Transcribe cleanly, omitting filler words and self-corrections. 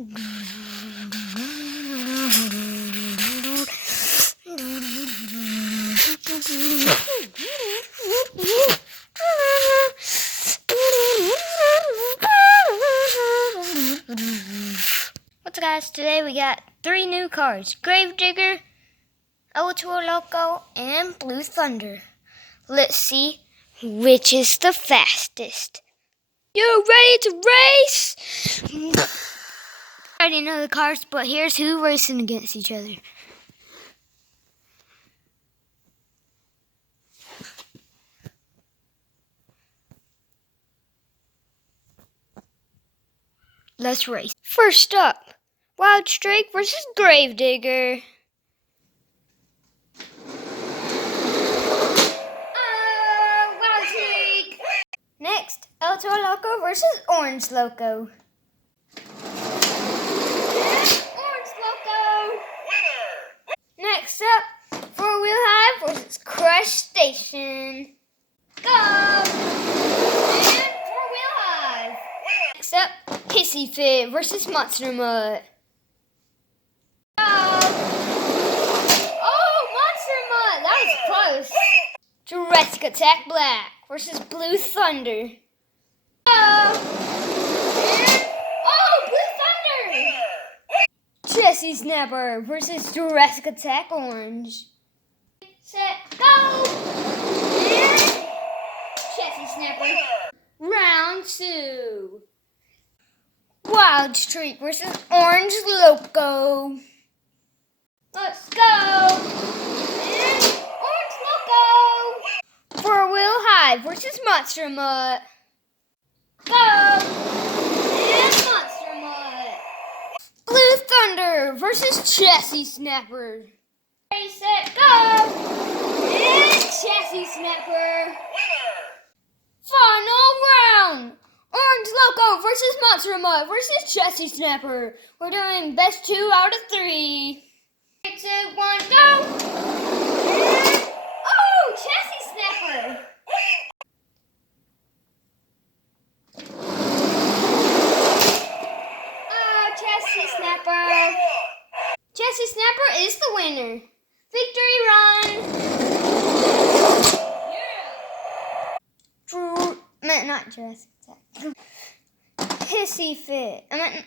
What's up, guys? Today we got 3 new cars: Gravedigger, El Toro Loco, and Blue Thunder. Let's see which is the fastest. You ready to race? I already know the cars, but here's who racing against each other. Let's race. First up, Wild Streak versus Gravedigger. Wild Streak. Next, El Toro Loco versus Orange Loco. Orange Loco. Next up, 4-Wheel High versus Crush Station. Go! And 4-Wheel High. Next up, Hissy Fit versus Monster Mutt. Go! Oh, Monster Mutt! That was close. Jurassic Attack Black versus Blue Thunder. Go! And, oh, Blue Thunder! Jessie Snapper versus Jurassic Attack Orange. Set, go! And Jessie Snapper. Round 2. Wild Streak versus Orange Loco. Let's go! And Orange Loco. 4-Wheel High versus Monster Mutt. Go! And Monster Mutt. Blue Thunder versus Jessie Snapper. Ready, set, go! And Jessie Snapper. Final round. Orange Loco versus Monster Mutt versus Jessie Snapper. We're doing best 2 out of 3. 3, 2, 1, go! And, oh, Jessie Snapper. Oh, Jessie Snapper. Jessie Snapper is the winner. Victory run. Yeah. Not Jurassic Attack. Hissy Fit. I meant.